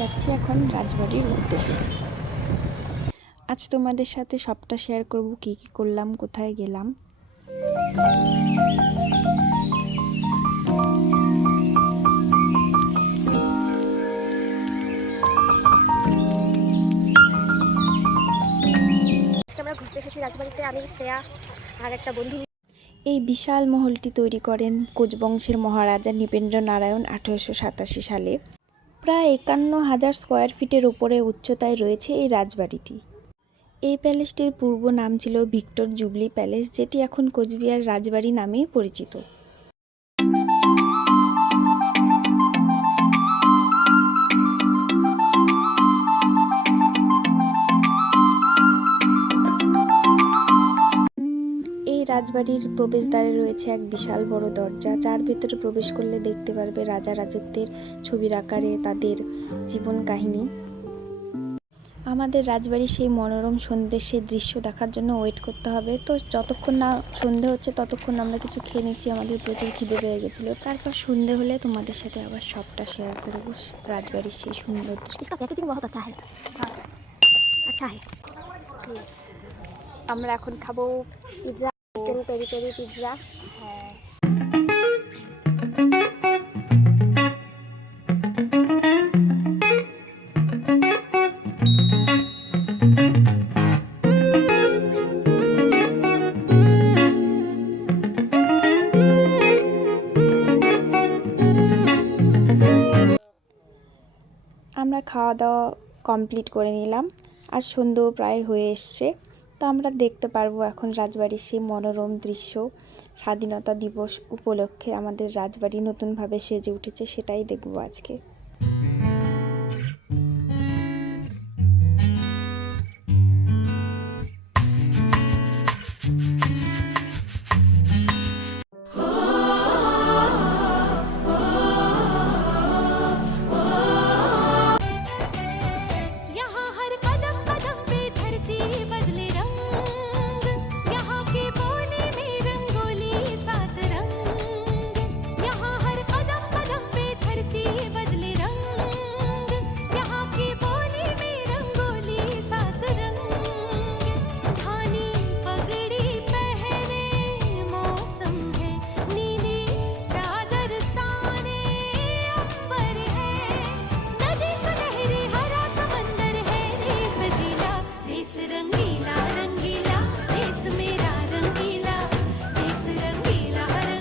যাচ্ছি এখন রাজবাড়ির উদ্দেশ্যে। আজ তোমাদের সাথে সবটা শেয়ার করব, কি কি করলাম, কোথায় গেলাম। আমরা ঘুরতে এসেছি রাজবাড়িতে, আমি শ্রেয়া আর একটা বন্ধু। এই বিশাল মহলটি তৈরি করেন কোচবংশের মহারাজা নৃপেন্দ্র নারায়ণ 1887 সালে। প্রায় 51,000 স্কোয়ার ফিটের উপরে উচ্চতায় রয়েছে এই রাজবাড়িটি। এই প্যালেসটির পূর্ব নাম ছিল ভিক্টর জুবলি প্যালেস, যেটি এখন কোচবিহার রাজবাড়ি নামেই পরিচিত। এই রাজবাড়ির প্রবেশদ্বারে রয়েছে এক বিশাল বড় দরজা, যার ভেতরে প্রবেশ করলে দেখতে পারবে রাজা রাজত্বের ছবির আকারে তাদের জীবন কাহিনী। আমাদের রাজবাড়ির সেই মনোরম সন্ধ্যের সেই দৃশ্য দেখার জন্য ওয়েট করতে হবে। তো যতক্ষণ না সন্ধে হচ্ছে ততক্ষণ আমরা কিছু খেয়ে নিচ্ছি, আমাদের প্রচুর খিদে পেয়ে গেছিলো। তারপর সন্ধে হলে তোমাদের সাথে আবার সবটা শেয়ার করবো, রাজবাড়ির সেই সুন্দর। আমরা এখন খাবো pizza, chicken peri peri pizza. হ্যাঁ, আমরা খাওয়া দাওয়া কমপ্লিট করে নিলাম, আর সন্ধ্যেও প্রায় হয়ে এসছে। তো আমরা দেখতে পারবো এখন রাজবাড়ির সেই মনোরম দৃশ্য। স্বাধীনতা দিবস উপলক্ষে আমাদের রাজবাড়ি নতুনভাবে সেজে উঠেছে, সেটাই দেখবো আজকে।